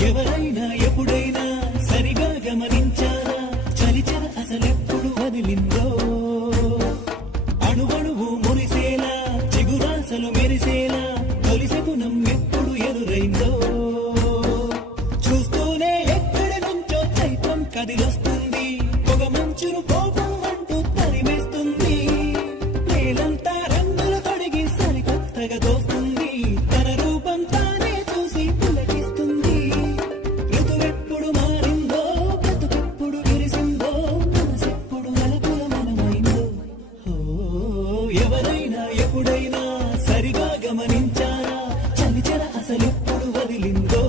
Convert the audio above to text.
ఎవరైనా ఎప్పుడైనా సరిగా గమనించారా చలిచర అసలెప్పుడు వదిలిందో అణువణువు మురిసేలా చిగురాసలు మెరిసేలా తొలిసెగుణం ఎప్పుడు ఎదురైందో చూస్తూనే ఎక్కడి నుంచో చైత్రం కదిలొస్తుంది పొగ మంచును కోపం అంటూ తరిమేస్తుంది నేలంతా రంగులు తొడిగి సరికొత్తగా దోస్తుంది తన రూపం తానే చూసి పులకిస్తుంది ఋతువెప్పుడు మారిందో బ్రతుకెప్పుడు విరిసిందో మనసెప్పుడు నలుపుల మనమైందో ఎవరైనా ఎప్పుడైనా సరిగా గమనించారా చలిచర అసలెప్పుడు వదిలిందో